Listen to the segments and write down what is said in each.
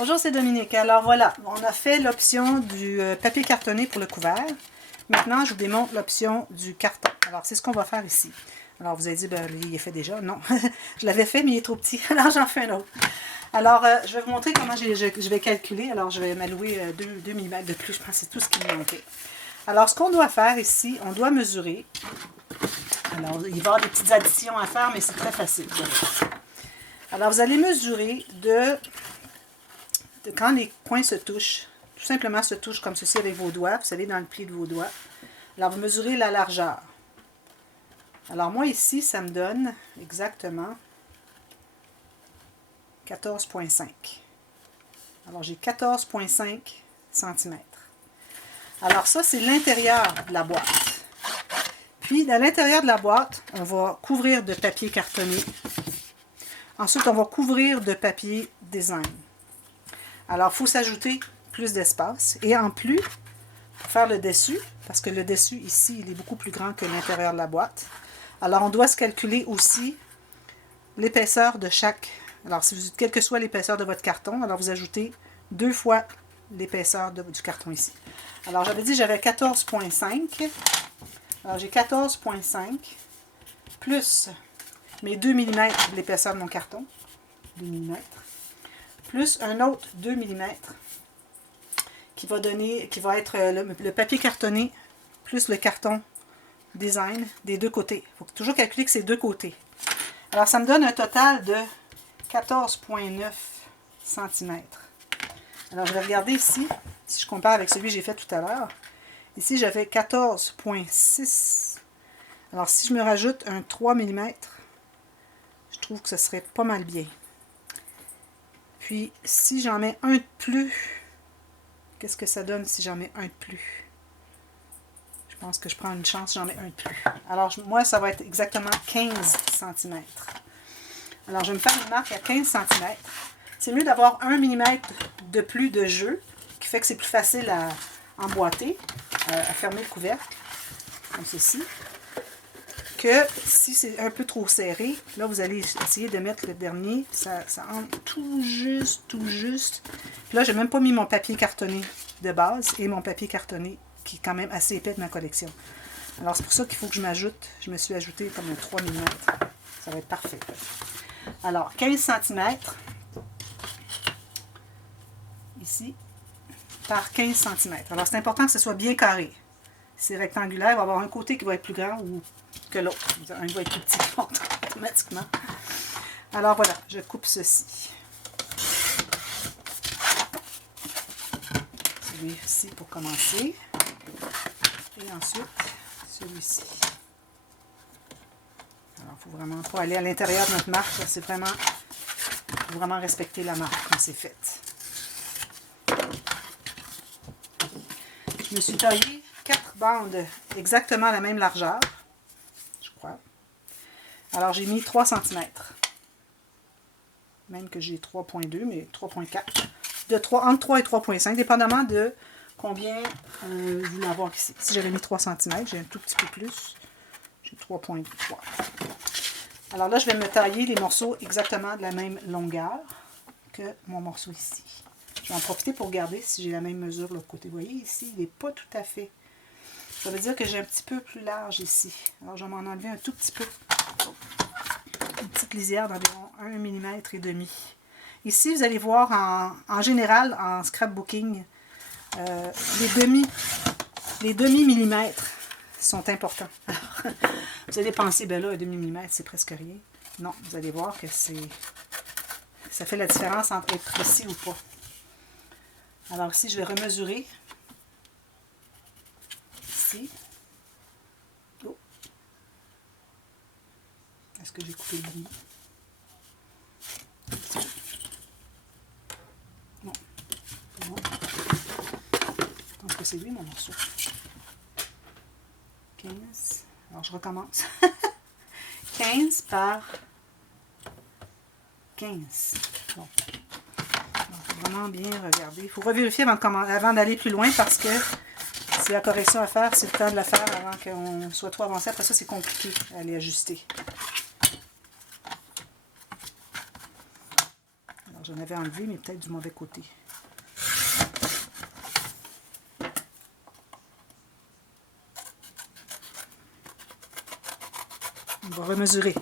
Bonjour, c'est Dominique. Alors voilà, on a fait l'option du papier cartonné pour le couvert. Maintenant, je vous démontre l'option du carton. Alors, c'est ce qu'on va faire ici. Alors, vous allez dire, ben, il est fait déjà. Non, je l'avais fait, mais il est trop petit. Alors, j'en fais un autre. Alors, je vais vous montrer comment je vais calculer. Alors, je vais m'allouer 2 mm de plus. Je pense que c'est tout ce qui me manquait. Alors, ce qu'on doit faire ici, on doit mesurer. Alors, il va y avoir des petites additions à faire, mais c'est très facile. Alors, vous allez mesurer de quand les coins se touchent, tout simplement se touchent comme ceci avec vos doigts. Vous allez dans le pli de vos doigts. Alors, vous mesurez la largeur. Alors, moi, ici, ça me donne exactement 14,5. Alors, j'ai 14,5 cm. Alors, ça, c'est l'intérieur de la boîte. Puis, à l'intérieur de la boîte, on va couvrir de papier cartonné. Ensuite, on va couvrir de papier design. Alors, il faut s'ajouter plus d'espace. Et en plus, pour faire le dessus, parce que le dessus ici, il est beaucoup plus grand que l'intérieur de la boîte. Alors, on doit se calculer aussi l'épaisseur de chaque... Alors, quelle que soit l'épaisseur de votre carton, alors vous ajoutez 2 fois l'épaisseur du carton ici. Alors, j'avais dit que j'avais 14,5. Alors, j'ai 14,5 plus mes 2 mm de l'épaisseur de mon carton. 2 mm. Plus un autre 2 mm qui va être le papier cartonné plus le carton design des deux côtés. Il faut toujours calculer que c'est deux côtés. Alors, ça me donne un total de 14,9 cm. Alors, je vais regarder ici, si je compare avec celui que j'ai fait tout à l'heure. Ici, j'avais 14,6. Alors, si je me rajoute un 3 mm, je trouve que ce serait pas mal bien. Puis, si j'en mets un de plus, qu'est-ce que ça donne si j'en mets un de plus? Je pense que je prends une chance, j'en mets un de plus. Alors, moi, ça va être exactement 15 cm. Alors, je vais me faire une marque à 15 cm. C'est mieux d'avoir 1 mm de plus de jeu, qui fait que c'est plus facile à emboîter, à fermer le couvercle, comme ceci, que si c'est un peu trop serré, là, vous allez essayer de mettre le dernier, ça entre tout juste. Puis là, je n'ai même pas mis mon papier cartonné de base et mon papier cartonné qui est quand même assez épais de ma collection. Alors, c'est pour ça qu'il faut que je m'ajoute. Je me suis ajouté comme un 3 mm. Ça va être parfait. Alors, 15 cm ici par 15 cm. Alors, c'est important que ce soit bien carré. Si c'est rectangulaire, il va y avoir un côté qui va être plus grand ou que l'autre. Un va être plus petit que l'autre automatiquement. Alors, voilà, je coupe ceci. Celui-ci pour commencer. Et ensuite, celui-ci. Alors, il ne faut vraiment pas aller à l'intérieur de notre marque. C'est vraiment, faut vraiment respecter la marque quand c'est fait. Je me suis taillé 4 bandes exactement à la même largeur, je crois. Alors, j'ai mis 3 cm. Même que j'ai 3,2, mais 3,4. Entre 3 et 3,5, dépendamment de combien vous voulez avoir ici. Si j'avais mis 3 cm, j'ai un tout petit peu plus. J'ai 3,3. Alors là, je vais me tailler les morceaux exactement de la même longueur que mon morceau ici. Je vais en profiter pour regarder si j'ai la même mesure de l'autre côté. Vous voyez, ici, il n'est pas tout à fait. Ça veut dire que j'ai un petit peu plus large ici. Alors, je vais m'en enlever un tout petit peu. Une petite lisière d'environ 1,5 mm. Ici, vous allez voir, en général, en scrapbooking, les demi-millimètres sont importants. Alors, vous allez penser, ben là, un demi-millimètre, c'est presque rien. Non, vous allez voir que ça fait la différence entre être précis ou pas. Alors ici, je vais remesurer. Ici. Oh. Est-ce que j'ai coupé le bout? Non. Bon. Je pense que c'est lui, mon morceau. 15. Alors, je recommence. 15 par 15. Bon. Vraiment bien regarder. Il faut revérifier avant d'aller plus loin parce que c'est la correction à faire, c'est le temps de la faire avant qu'on soit trop avancé. Après ça, c'est compliqué à aller ajuster. Alors, j'en avais enlevé, mais peut-être du mauvais côté. On va remesurer.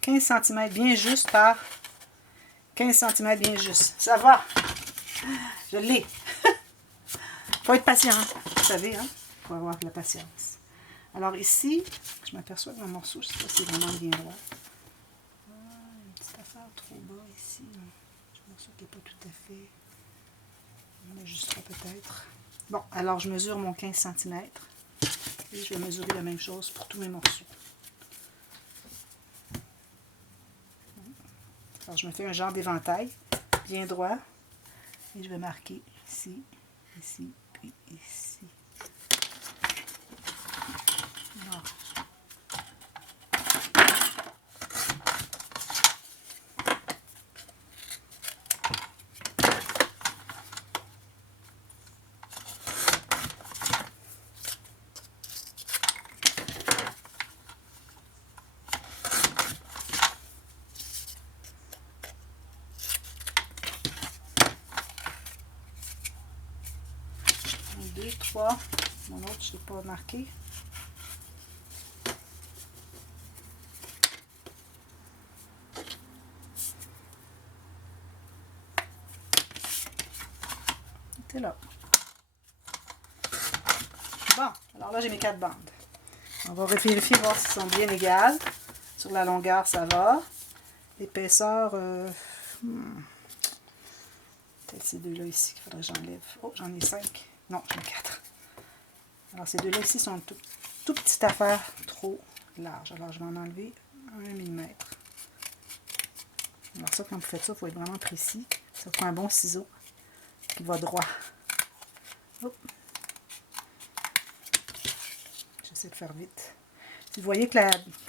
15 cm bien juste par 15 cm bien juste. Ça va. Je l'ai. Faut être patient, hein? Vous savez, hein? Faut avoir de la patience. Alors ici, je m'aperçois que mon morceau, je ne sais pas si c'est vraiment bien droit. Une petite affaire trop bas ici. Je m'aperçois qu'il n'est pas tout à fait. On ajustera peut-être. Bon, alors je mesure mon 15 cm. Et je vais mesurer la même chose pour tous mes morceaux. Alors je me fais un genre d'éventail bien droit. Et je vais marquer ici, ici, puis ici. Alors, un, deux, trois. Mon autre, je ne l'ai pas marqué. C'est là. Bon, alors là, j'ai mes 4 bandes. On va vérifier, voir si elles sont bien égales. Sur la longueur, ça va. L'épaisseur, peut-être ces deux-là ici qu'il faudrait que j'enlève. Oh, j'en ai 5. Non, j'en ai 4. Alors, ces deux-là ici sont tout petite affaire trop large. Alors, je vais en enlever 1 mm. Alors ça, quand vous faites ça, il faut être vraiment précis. Ça prend un bon ciseau qui va droit. Hop. J'essaie de faire vite. Si vous voyez que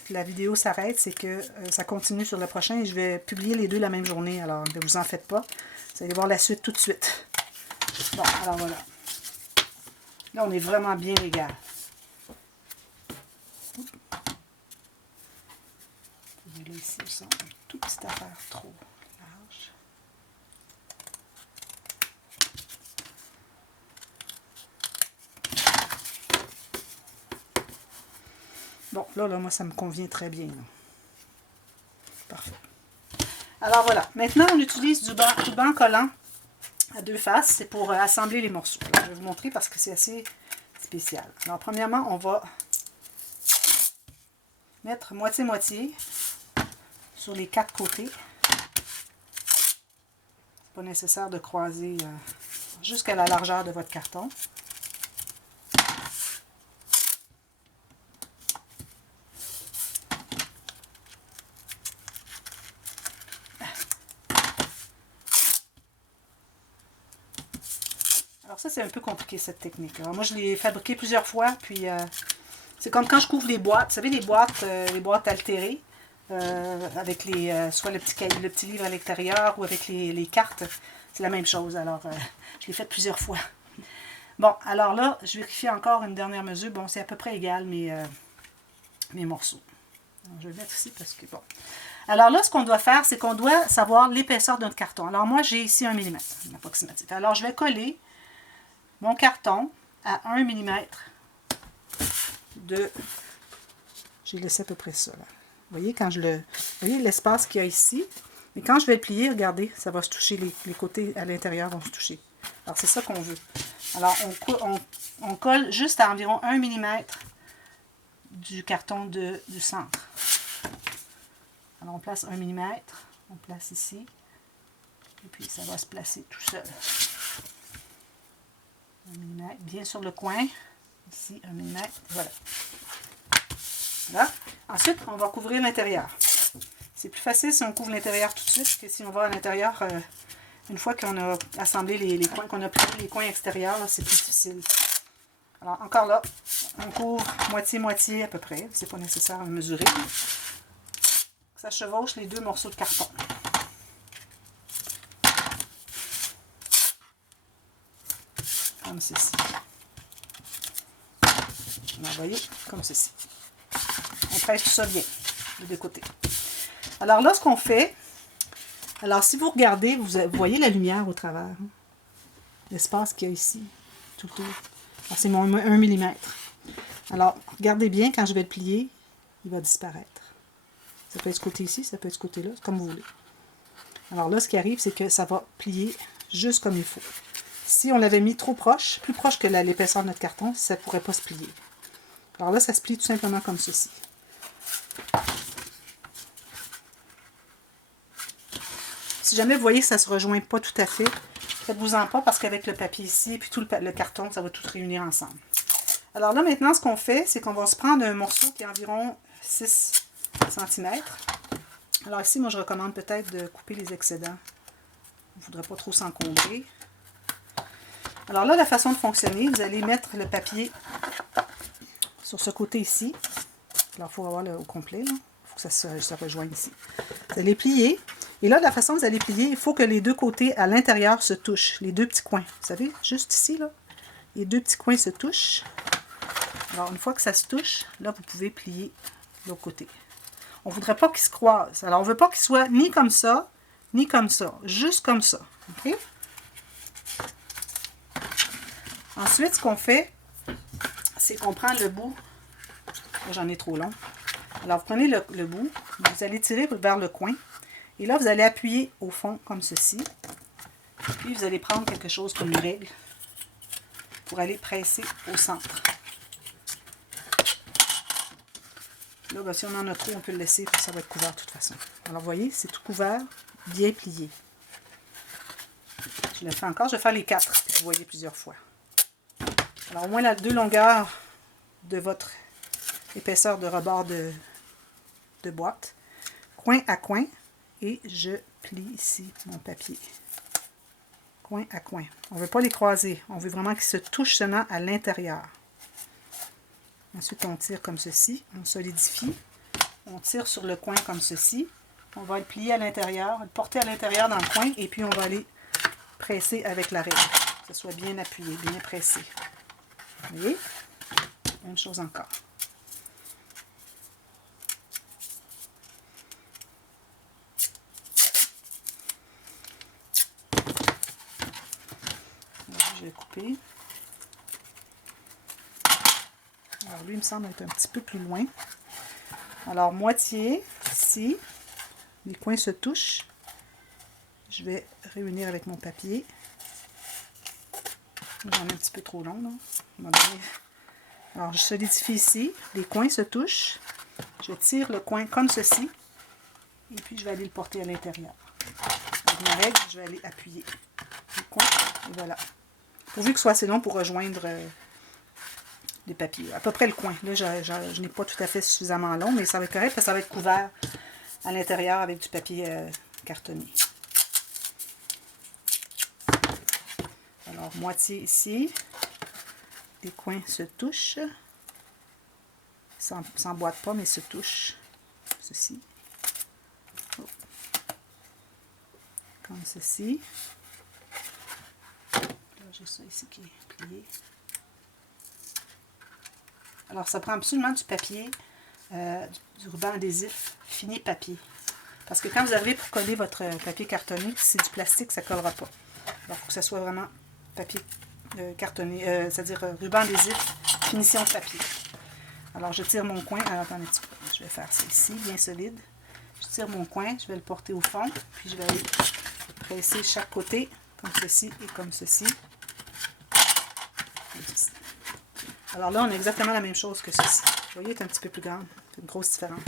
la vidéo s'arrête, c'est que ça continue sur le prochain et je vais publier les deux la même journée. Alors, ne vous en faites pas. Vous allez voir la suite tout de suite. Bon, alors voilà. Là, on est vraiment bien égal. Là, ici, ils sont une toute petite affaire trop large. Bon, là, moi, ça me convient très bien. Là. Parfait. Alors, voilà. Maintenant, on utilise du banc collant à deux faces. C'est pour assembler les morceaux. Alors, je vais vous montrer parce que c'est assez spécial. Alors, premièrement, on va mettre moitié-moitié sur les 4 côtés. C'est pas nécessaire de croiser jusqu'à la largeur de votre carton. Alors ça, c'est un peu compliqué cette technique. Alors moi, je l'ai fabriqué plusieurs fois, puis c'est comme quand je couvre les boîtes. Vous savez, les boîtes altérées, avec soit le petit livre à l'extérieur ou avec les cartes. C'est la même chose. Alors, je l'ai fait plusieurs fois. Bon, alors là, je vérifie encore une dernière mesure. Bon, c'est à peu près égal mes morceaux. Alors, je vais le mettre ici parce que, bon. Alors là, ce qu'on doit faire, c'est qu'on doit savoir l'épaisseur de notre carton. Alors moi, j'ai ici 1 mm, approximatif. Alors, je vais coller mon carton à 1 mm de... J'ai laissé à peu près ça, là. Vous voyez, vous voyez l'espace qu'il y a ici. Mais quand je vais le plier, regardez, ça va se toucher, les côtés à l'intérieur vont se toucher. Alors, c'est ça qu'on veut. Alors, on colle juste à environ 1 mm du carton du centre. Alors, on place 1 mm, on place ici, et puis ça va se placer tout seul. 1 mm, bien sur le coin, ici 1 mm, voilà. Voilà. Ensuite, on va couvrir l'intérieur. C'est plus facile si on couvre l'intérieur tout de suite que si on va à l'intérieur une fois qu'on a assemblé les coins, qu'on a pris les coins extérieurs, c'est plus difficile. Alors, encore là, on couvre moitié-moitié à peu près. C'est pas nécessaire à mesurer. Ça chevauche les deux morceaux de carton. Comme ceci. Alors, vous voyez, comme ceci. On presse tout ça bien, des deux côtés. Alors là, ce qu'on fait, Alors, si vous regardez, vous voyez la lumière au travers. Hein? L'espace qu'il y a ici, tout le tour. C'est mon 1 mm. Alors, regardez bien, quand je vais le plier, il va disparaître. Ça peut être ce côté-ci, ça peut être ce côté-là, comme vous voulez. Alors là, ce qui arrive, c'est que ça va plier juste comme il faut. Si on l'avait mis trop proche, plus proche que l'épaisseur de notre carton, ça ne pourrait pas se plier. Alors là, ça se plie tout simplement comme ceci. Si jamais vous voyez que ça ne se rejoint pas tout à fait, faites-vous-en pas parce qu'avec le papier ici et puis tout le carton, ça va tout réunir ensemble. Alors là, maintenant, ce qu'on fait, c'est qu'on va se prendre un morceau qui est environ 6 cm. Alors ici, moi, je recommande peut-être de couper les excédents. Il ne faudrait pas trop s'encombrer. Alors là, la façon de fonctionner, vous allez mettre le papier sur ce côté ici. Alors, il faut avoir au complet, là. Il faut que ça se rejoigne ici. Vous allez plier. Et là, de la façon dont vous allez plier, il faut que les deux côtés à l'intérieur se touchent. Les deux petits coins. Vous savez, juste ici, là. Les deux petits coins se touchent. Alors, une fois que ça se touche, là, vous pouvez plier l'autre côté. On ne voudrait pas qu'ils se croisent. Alors, on ne veut pas qu'ils soient ni comme ça, ni comme ça. Juste comme ça. OK? Ensuite, ce qu'on fait, c'est qu'on prend le bout. J'en ai trop long. Alors, vous prenez le bout, vous allez tirer vers le coin. Et là, vous allez appuyer au fond comme ceci. Puis, vous allez prendre quelque chose comme une règle pour aller presser au centre. Là, ben, si on en a trop, on peut le laisser, puis ça va être couvert de toute façon. Alors, vous voyez, c'est tout couvert, bien plié. Je le fais encore, je vais faire les 4, puis vous voyez plusieurs fois. Alors, au moins les 2 longueurs de votre épaisseur de rebord de boîte, coin à coin, et je plie ici mon papier. Coin à coin. On ne veut pas les croiser, on veut vraiment qu'ils se touchent seulement à l'intérieur. Ensuite, on tire comme ceci, on solidifie. On tire sur le coin comme ceci. On va le plier à l'intérieur, le porter à l'intérieur dans le coin, et puis on va aller presser avec la règle. Que ce soit bien appuyé, bien pressé. Vous voyez? Même chose encore. Alors, je vais couper. Alors lui, il me semble être un petit peu plus loin. Alors, moitié, ici. Les coins se touchent. Je vais réunir avec mon papier. J'en ai un petit peu trop long, là. Alors, je solidifie ici. Les coins se touchent. Je tire le coin comme ceci. Et puis, je vais aller le porter à l'intérieur. Avec ma règle, je vais aller appuyer le coin. Et voilà. Pourvu que ce soit assez long pour rejoindre les papiers. À peu près le coin. Là, je n'ai pas tout à fait suffisamment long, mais ça va être correct parce que ça va être couvert à l'intérieur avec du papier cartonné. Alors, moitié ici. Les coins se touchent. Ça ne s'emboîte pas, mais se touchent. Ceci. Oh. Comme ceci. Là, j'ai ça ici qui est plié. Alors, ça prend absolument du papier, du ruban adhésif fini papier. Parce que quand vous arrivez pour coller votre papier cartonné, si c'est du plastique, ça ne collera pas. Alors, il faut que ça soit vraiment papier cartonné, c'est-à-dire ruban adhésif, finition de papier. Alors, je tire mon coin. Alors, attendez un petit peu. Je vais faire ça ici, bien solide. Je tire mon coin, je vais le porter au fond, puis je vais aller presser chaque côté, comme ceci et comme ceci. Alors là, on a exactement la même chose que ceci. Vous voyez, il est un petit peu plus grand. C'est une grosse différence.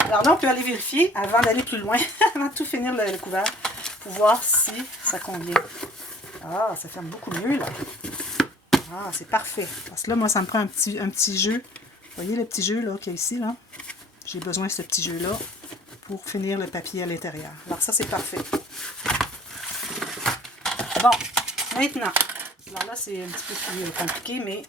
Alors là, on peut aller vérifier avant d'aller plus loin, avant de tout finir le couvert, pour voir si ça convient. Ah, ça ferme beaucoup mieux, là. Ah, c'est parfait. Parce que là, moi, ça me prend un petit jeu. Vous voyez le petit jeu, là, qu'il y a ici, là? J'ai besoin de ce petit jeu-là pour finir le papier à l'intérieur. Alors ça, c'est parfait. Bon, maintenant... Alors là, c'est un petit peu plus compliqué, mais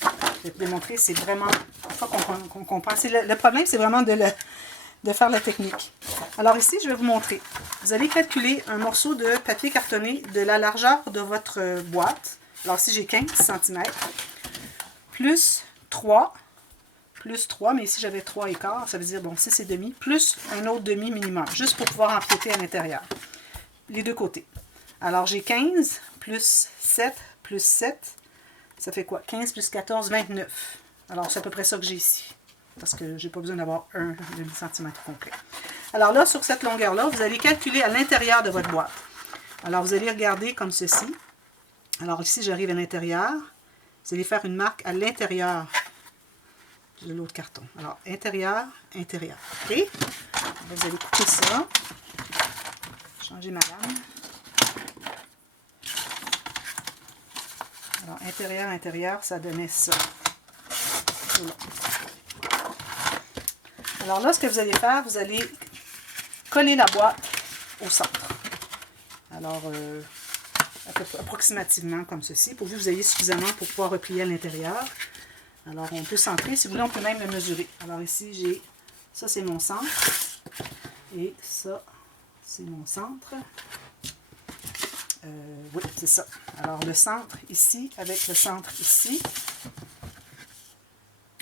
je vais te démontrer, c'est vraiment... Une fois qu'on comprend. Le problème, c'est vraiment de faire la technique. Alors ici, je vais vous montrer. Vous allez calculer un morceau de papier cartonné de la largeur de votre boîte. Alors ici, j'ai 15 cm. Plus 3, plus 3, mais ici j'avais 3 écarts, ça veut dire bon 6 et demi, plus un autre demi minimum, juste pour pouvoir empiéter à l'intérieur. Les deux côtés. Alors j'ai 15 plus 7 plus 7, ça fait quoi? 15 plus 14, 29. Alors c'est à peu près ça que j'ai ici, parce que j'ai pas besoin d'avoir un demi-centimètre complet. Alors là, sur cette longueur-là, vous allez calculer à l'intérieur de votre boîte. Alors vous allez regarder comme ceci. Alors ici, j'arrive à l'intérieur. Vous allez faire une marque à l'intérieur de l'autre carton. Alors, intérieur, intérieur. OK? Vous allez couper ça. Changer ma lame. Alors, intérieur, intérieur, ça donnait ça. Voilà. Alors là, ce que vous allez faire, vous allez coller la boîte au centre. Alors, approximativement comme ceci, pourvu que vous ayez suffisamment pour pouvoir replier à l'intérieur. Alors, on peut centrer. Si vous voulez, on peut même le mesurer. Alors ici, j'ai... Ça, c'est mon centre. Et ça, c'est mon centre. Oui, c'est ça. Alors, le centre ici, avec le centre ici,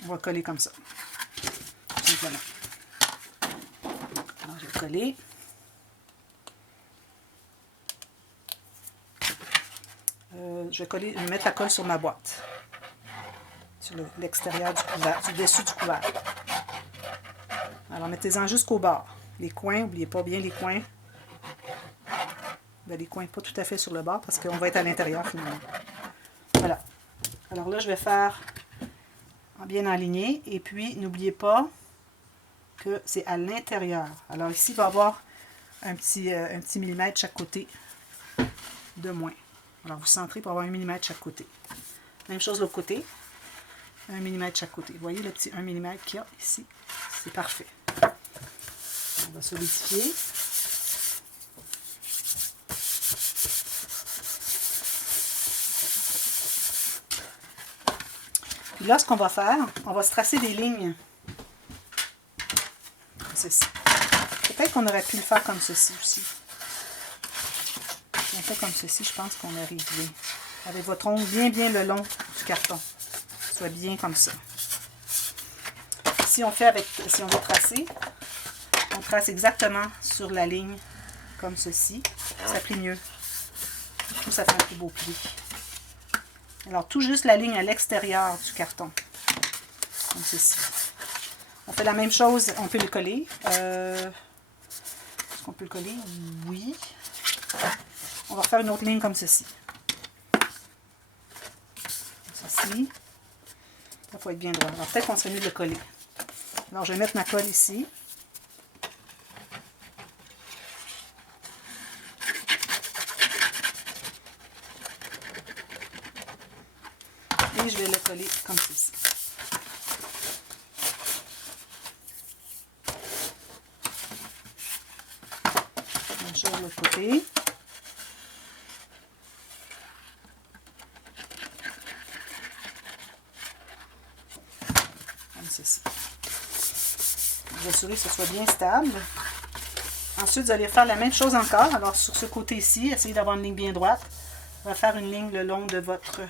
on va coller comme ça. Tout simplement. Alors, je vais coller. Je vais mettre la colle sur ma boîte. Sur l'extérieur du couvert, du dessus du couvert. Alors, mettez-en jusqu'au bord. Les coins, n'oubliez pas bien les coins. Ben, les coins pas tout à fait sur le bord parce qu'on va être à l'intérieur finalement. Voilà. Alors là, je vais faire bien aligné. Et puis, n'oubliez pas que c'est à l'intérieur. Alors ici, il va y avoir un petit millimètre chaque côté de moins. Alors, vous centrez pour avoir 1 mm chaque côté. Même chose de l'autre côté. 1 mm chaque côté. Vous voyez le petit 1 mm qu'il y a ici? C'est parfait. On va solidifier. Puis là, ce qu'on va faire, on va se tracer des lignes. Comme ceci. Peut-être qu'on aurait pu le faire comme ceci aussi. Si on fait comme ceci, je pense qu'on arrive bien. Avec votre ongle bien le long du carton. Soit bien comme ça. Si on veut tracer, on trace exactement sur la ligne comme ceci. Ça plie mieux. Je trouve que ça fait un plus beau pli. Alors, tout juste la ligne à l'extérieur du carton. Comme ceci. On fait la même chose, on peut le coller. Est-ce qu'on peut le coller? Oui. On va faire une autre ligne comme ceci. Ceci. Ça faut être bien droit. Alors, peut-être qu'on serait mieux de le coller. Alors, je vais mettre ma colle ici. Et je vais le coller comme ceci. Même chose de l'autre côté. Comme ceci. Vous assurez que ce soit bien stable. Ensuite, vous allez faire la même chose encore. Alors, sur ce côté ici, essayez d'avoir une ligne bien droite. On va faire une ligne le long de votre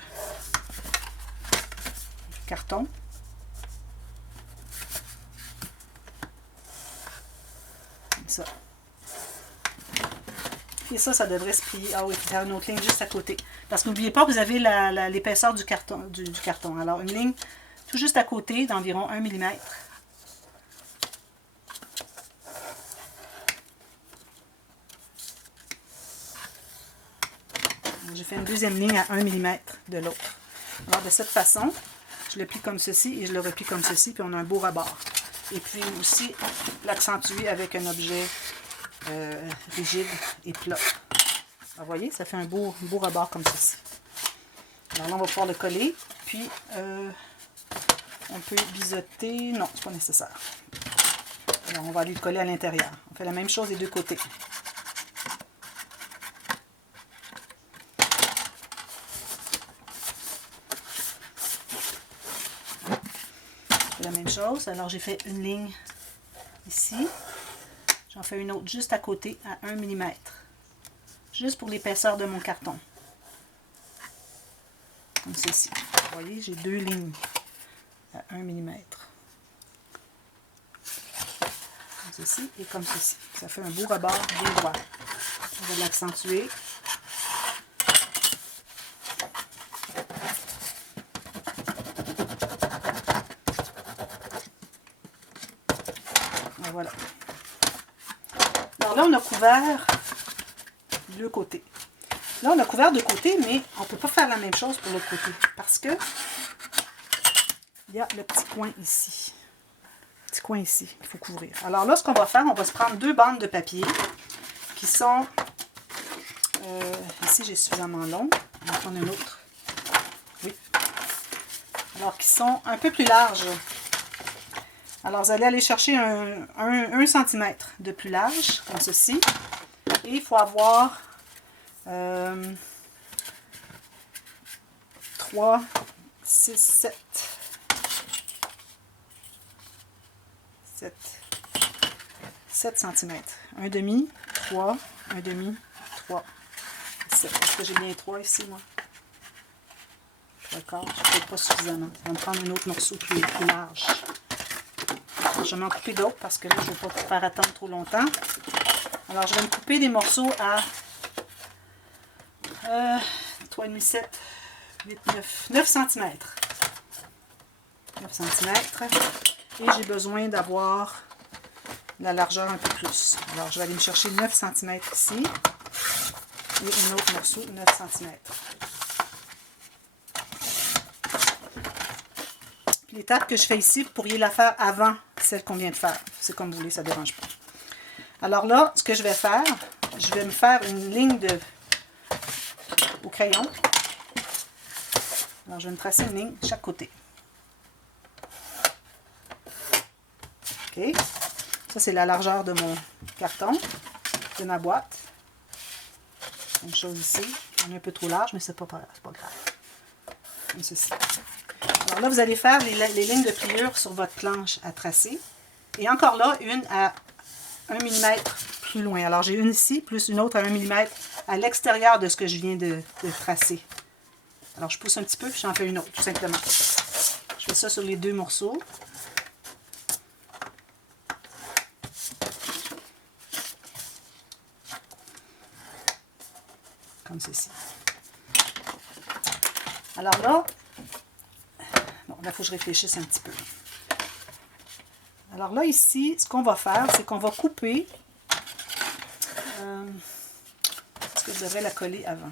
carton. Comme ça. Et ça devrait se plier. Ah oui, faire une autre ligne juste à côté. Parce que n'oubliez pas, vous avez l'épaisseur du carton, carton. Alors, une ligne tout juste à côté d'environ 1 mm. J'ai fait une deuxième ligne à 1 mm de l'autre. Alors, de cette façon, je le plie comme ceci et je le replie comme ceci, puis on a un beau rebord. Et puis aussi, l'accentuer avec un objet rigide et plat. Alors, vous voyez, ça fait un beau rebord comme ceci. Alors là, on va pouvoir le coller, puis on peut biseauter. Non, c'est pas nécessaire. Alors, on va aller le coller à l'intérieur. On fait la même chose des deux côtés. La même chose. Alors, j'ai fait une ligne ici. J'en fais une autre juste à côté à 1 mm. Juste pour l'épaisseur de mon carton. Comme ceci. Vous voyez, j'ai deux lignes à 1 mm. ceci et comme ceci. Ça fait un beau rebord bien droit. On va l'accentuer. Voilà. Alors là, on a couvert deux côtés. Là, on a couvert deux côtés, mais on ne peut pas faire la même chose pour l'autre côté. Parce que il y a le petit coin ici. Le petit coin ici qu'il faut couvrir. Alors là, ce qu'on va faire, on va se prendre deux bandes de papier qui sont... ici, j'ai suffisamment long. On va prendre une autre. Oui. Alors, qui sont un peu plus larges. Alors, vous allez aller chercher un centimètre de plus large, comme ceci. Et il faut avoir 3, 6, 7 cm. Un demi, 3, un demi, 3, 7. Est-ce que j'ai bien 3 ici, moi? D'accord, je ne peut-être pas suffisamment. On va prendre un autre morceau plus large. Je vais m'en couper d'autres parce que là, je ne veux pas faire attendre trop longtemps. Alors, je vais me couper des morceaux à 3,5, 7, 8, 9 cm. 9 cm. Et j'ai besoin d'avoir la largeur un peu plus. Alors, je vais aller me chercher 9 cm ici. Et un autre morceau, 9 cm. L'étape que je fais ici, vous pourriez la faire avant celle qu'on vient de faire. C'est comme vous voulez, ça ne dérange pas. Alors là, ce que je vais faire, je vais me faire une ligne au crayon. Alors, je vais me tracer une ligne de chaque côté. OK. Ça, c'est la largeur de mon carton, de ma boîte. Même chose ici. On est un peu trop large, mais c'est pas grave. Comme ceci. Alors là, vous allez faire les lignes de pliure sur votre planche à tracer. Et encore là, une à 1 mm plus loin. Alors, j'ai une ici, plus une autre à 1 mm à l'extérieur de ce que je viens de tracer. Alors, je pousse un petit peu, puis j'en fais une autre, tout simplement. Je fais ça sur les deux morceaux. Comme ceci. Alors là, bon, là, il faut que je réfléchisse un petit peu. Alors là, ici, ce qu'on va faire, c'est qu'on va couper. Est-ce que je devrais la coller avant?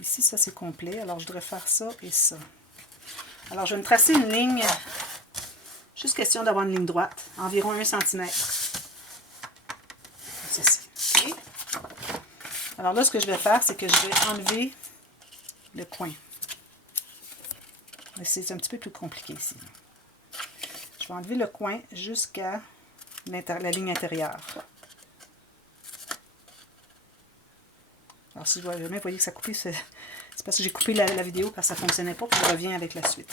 Ici, ça, c'est complet. Alors, je devrais faire ça et ça. Alors, je vais me tracer une ligne. Juste question d'avoir une ligne droite. Environ 1 cm. Ceci. Okay. Alors là, ce que je vais faire, c'est que je vais enlever le coin. C'est un petit peu plus compliqué ici. Je vais enlever le coin jusqu'à la ligne intérieure. Alors, si vous voyez que ça a coupé, c'est parce que j'ai coupé la vidéo parce que ça ne fonctionnait pas, puis je reviens avec la suite.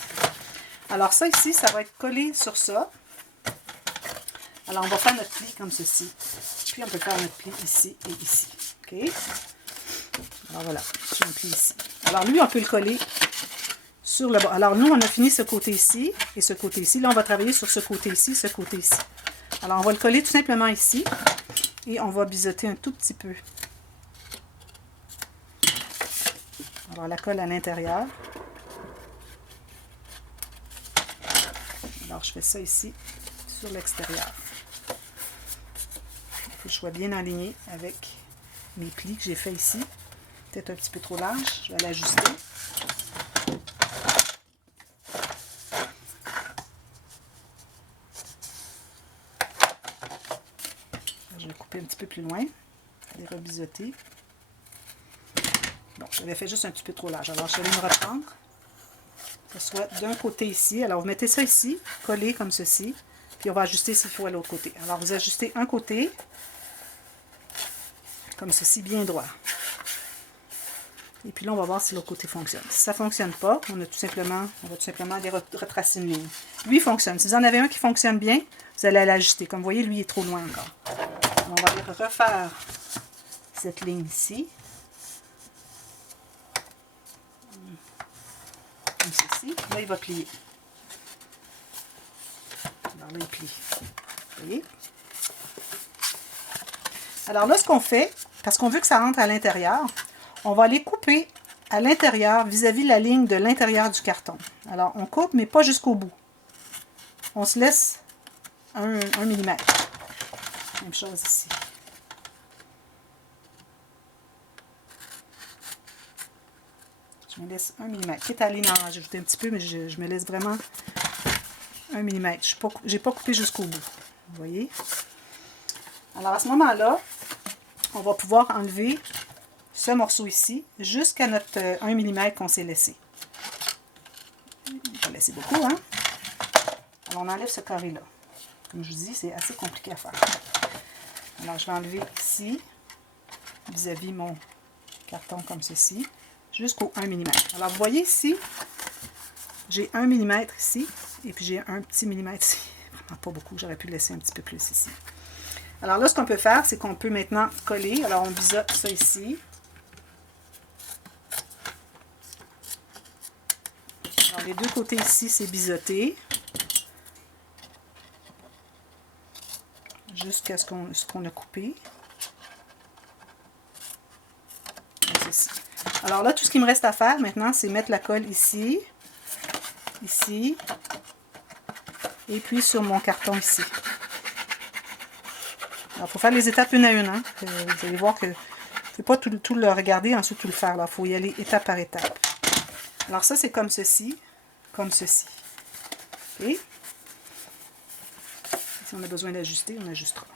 Alors, ça ici, ça va être collé sur ça. Alors, on va faire notre pli comme ceci. Puis, on peut faire notre pli ici et ici. OK? Alors, voilà. J'ai un pli ici. Alors, lui, on peut le coller sur le bas. Alors, nous, on a fini ce côté ici et ce côté ici. Là, on va travailler sur ce côté ici, ce côté ici. Alors, on va le coller tout simplement ici. Et on va biseauter un tout petit peu. Alors, la colle à l'intérieur. Alors, je fais ça ici, sur l'extérieur. Il faut que je sois bien aligné avec mes plis que j'ai fait ici. Peut-être un petit peu trop large. Je vais l'ajuster. Je vais couper un petit peu plus loin. Les rebiseauter. Bon, j'avais fait juste un petit peu trop large. Alors, je vais me reprendre. Que ce soit d'un côté ici. Alors, vous mettez ça ici, collé comme ceci. Puis, on va ajuster s'il faut à l'autre côté. Alors, vous ajustez un côté, comme ceci, bien droit. Et puis là, on va voir si l'autre côté fonctionne. Si ça ne fonctionne pas, on va tout simplement aller retracer une ligne. Lui, il fonctionne. Si vous en avez un qui fonctionne bien, vous allez l'ajuster. Comme vous voyez, lui, il est trop loin encore. On va aller refaire cette ligne ici. Comme ceci. Là, il va plier. Alors là, il plie. Vous voyez? Alors là, ce qu'on fait, parce qu'on veut que ça rentre à l'intérieur, on va aller couper à l'intérieur, vis-à-vis la ligne de l'intérieur du carton. Alors, on coupe, mais pas jusqu'au bout. On se laisse 1 mm. Même chose ici. Je me laisse 1 mm. Quitte à aller en rajouter un petit peu, mais je me laisse vraiment 1 mm. Je n'ai pas coupé jusqu'au bout. Vous voyez? Alors, à ce moment-là, on va pouvoir enlever ce morceau ici jusqu'à notre 1 mm qu'on s'est laissé. On va laisser beaucoup, hein? Alors, on enlève ce carré-là. Comme je vous dis, c'est assez compliqué à faire. Alors, je vais enlever ici, vis-à-vis mon carton comme ceci, jusqu'au 1 mm. Alors, vous voyez ici, j'ai 1 mm ici, et puis j'ai un petit millimètre ici. Vraiment pas beaucoup, j'aurais pu le laisser un petit peu plus ici. Alors là, ce qu'on peut faire, c'est qu'on peut maintenant coller. Alors, on biseaute ça ici. Alors, les deux côtés ici, c'est biseauté. Jusqu'à ce qu'on a coupé. Ceci. Alors là, tout ce qui me reste à faire maintenant, c'est mettre la colle ici, ici, et puis sur mon carton ici. Alors, il faut faire les étapes une à une. Hein. Vous allez voir que il ne faut pas tout le regarder, ensuite tout le faire. Il faut y aller étape par étape. Alors ça, c'est comme ceci, comme ceci. Okay? Si on a besoin d'ajuster, on ajustera.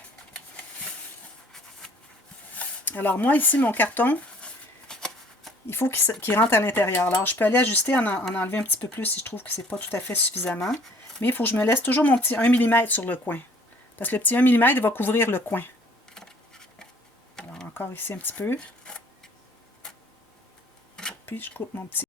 Alors moi, ici, mon carton, il faut qu'il rentre à l'intérieur. Alors, je peux aller ajuster, en enlever un petit peu plus si je trouve que ce n'est pas tout à fait suffisamment. Mais il faut que je me laisse toujours mon petit 1 mm sur le coin. Parce que le petit 1 mm, il va couvrir le coin. Alors, encore ici un petit peu. Puis, je coupe mon petit